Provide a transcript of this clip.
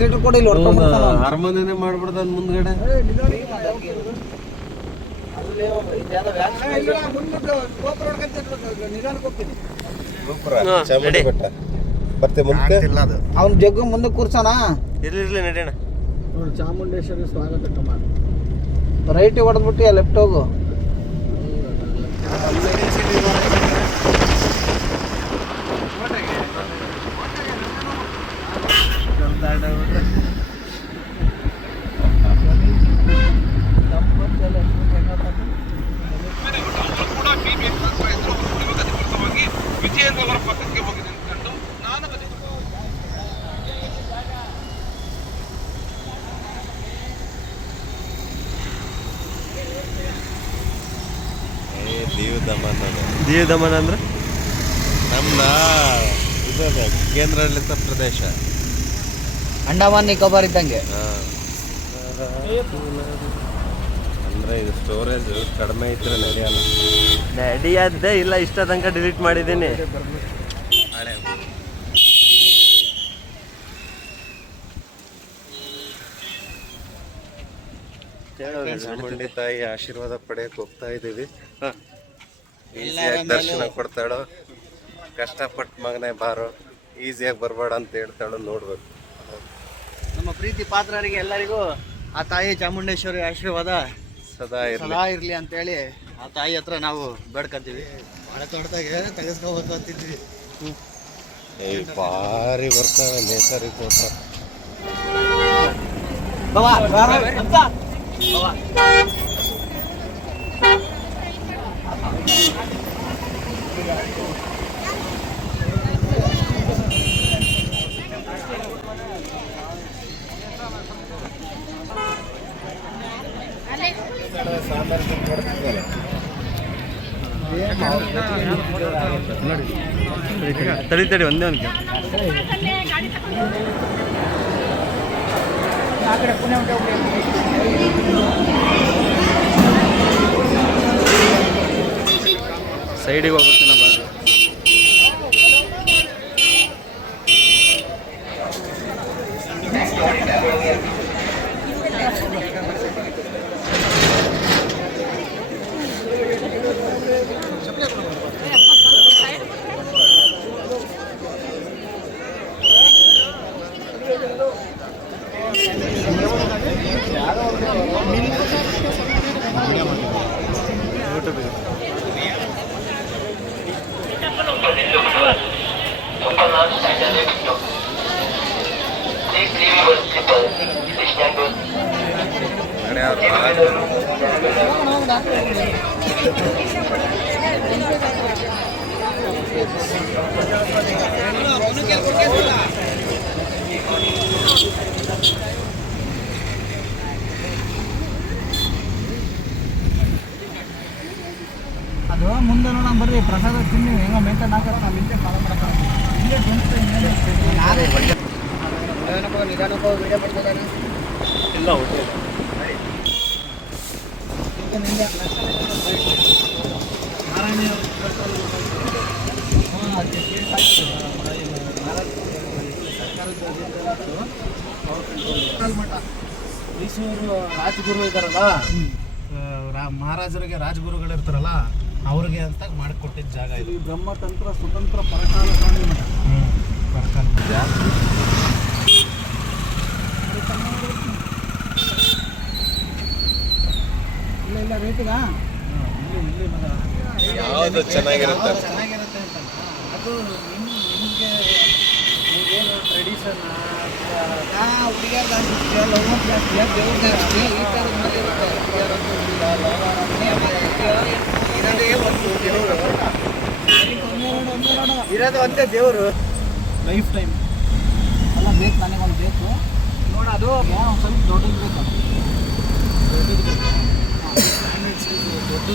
Litre ಕೊಡಿ ಇಲ್ಲಿ ಅರಮನೆ ಮಾಡ್ಬಿಡ್ದ ಮುಂದ್ಗಡೆ ಬರ್ತೆ ಮುಂದೆ ಅವ್ನ ಜಗ್ಗು ಮುಂದೆ ಕೂರ್ಸೋಣ. ಇರ್ಲಿ ನಡೆಯೋಣ. ನೋಡಿ ಚಾಮುಂಡೇಶ್ವರಿ ಸ್ವಾಗತ ಕಮಾನ್. ರೈಟ್ ಹೊಡೆದ್ಬಿಟ್ಟು ಲೆಫ್ಟ್ ಹೋಗು. ವಿಜಯೇಂದ್ರ ಅವರ ಪಕ್ಕಕ್ಕೆ ಹೋಗಿ ನಿಂತ್ಕೊಂಡು ನಾನು ದೀವ್ ದಮನ್ ಅಂದ್ರೆ ನಮ್ಮ ಇದು ಕೇಂದ್ರಾಡಳಿತ ಪ್ರದೇಶ ಅಂಡಮಾನ್ ನಿಕೋಬಾರ್ ಇದ್ದಂಗೆ. ಅಂದ್ರೆ ಇದು ಸ್ಟೋರೇಜ್ ಕಡಿಮೆ ಇದ್ರೆ ನಡೆಯದ್ದೇ ಇಲ್ಲ. ಇಷ್ಟ ತನಕ ಡಿಲೀಟ್ ಮಾಡಿದ್ದೀನಿ. ಚಾಮುಂಡಿ ತಾಯಿ ಆಶೀರ್ವಾದ ಪಡೆಯಕ್ಕೆ ಹೋಗ್ತಾ ಇದ್ದೀವಿ. ಈಸಿಯಾಗಿ ದರ್ಶನ ಕೊಡ್ತಾಳೋ, ಕಷ್ಟಪಟ್ಟು ಮಗನೇ ಬಾರೋ, ಈಸಿಯಾಗಿ ಬರಬೇಡ ಅಂತ ಹೇಳ್ತಾಳೋ ನೋಡ್ಬೇಕು. ನಮ್ಮ ಪ್ರೀತಿ ಪಾತ್ರರಿಗೆ ಎಲ್ಲರಿಗೂ ಆ ತಾಯಿ ಚಾಮುಂಡೇಶ್ವರಿ ಆಶೀರ್ವಾದ ಸದಾ ಇರ್ಲಿ ಅಂತೇಳಿ ಆ ತಾಯಿ ಹತ್ರ ನಾವು ಬೇಡ್ಕೊಂತೀವಿ. ಮಳೆ ತೋಟದಾಗೆ ತೆಗೆಸ್ಕೋಬೇಕು ಅಂತಿದ್ವಿ. ಭಾರಿ ಬರ್ತಾವೆ ನೇಸರಿಗೆ ಹೋಗ್ತಾ. ತಡಿ ಒಂದೇ ಒಂದು ಸೈಡಿಗೆ ಹೋಗುತ್ತೆ ನಮ್ಮ ಅದು ಮುಂದೆ ನೋಡೋಣ ಬರ್ರಿ. ಪ್ರಸಾದ ತಿನ್ನಿ ಹೆಂಗ ಮೇಂಟೈನ್ ಆಗತ್ತೆ. ನಾವು ಹಿಂದೆ ಫಾಲೋ ಮಾಡಕ್ಕೆ ನಿಧಾನಕ್ಕೋ ವಿಡಿಯೋ ಬರ್ತಿದ್ದಾನೆ ಇಲ್ಲ. ಮೈಸೂರು ರಾಜಗುರು ಇದ್ದಾರಲ್ಲ, ಮಹಾರಾಜರಿಗೆ ರಾಜಗುರುಗಳಿರ್ತಾರಲ್ಲ ಅವ್ರಿಗೆ ಅಂತ ಮಾಡಿಕೊಟ್ಟಿದ್ದ ಜಾಗ ಇದು. ಬ್ರಹ್ಮತಂತ್ರ ಸ್ವತಂತ್ರ ಪರಕಾಲ ಸ್ವಾಮಿ ಮಠ. ಇಲ್ಲ ರೇಟಿಗ ಯಾವುದು ಚೆನ್ನಾಗಿರುತ್ತೆ ಅಂತಲ್ಲ. ಅದು ನಿಮಗೆ ಏನು ಟ್ರೆಡಿಷನ್ ಹುಡುಗಿಯರ್ ಜಾಸ್ತಿ ಲವ್ ಜಾಸ್ತಿ ದೇವ್ರ ಜಾಸ್ತಿ ಈ ಥರದ ಮೇಲೆ ಇರುತ್ತೆ. ಇರೋದು ಒಂದೇ ದೇವರು ಲೈಫ್ ಟೈಮ್ ಎಲ್ಲ ಬೇಕು. ನನಗೊಂದು ಬೇಕು ನೋಡ. ಅದು ಒಂದು ಸ್ವಲ್ಪ ದೊಡ್ಡದು ಬೇಕಲ್ಲ, ದೊಡ್ಡದು ಬೇಕು. ಸ್ಟ್ಯಾಂಡರ್ಡ್ ಸೈಜ್ ದೊಡ್ಡ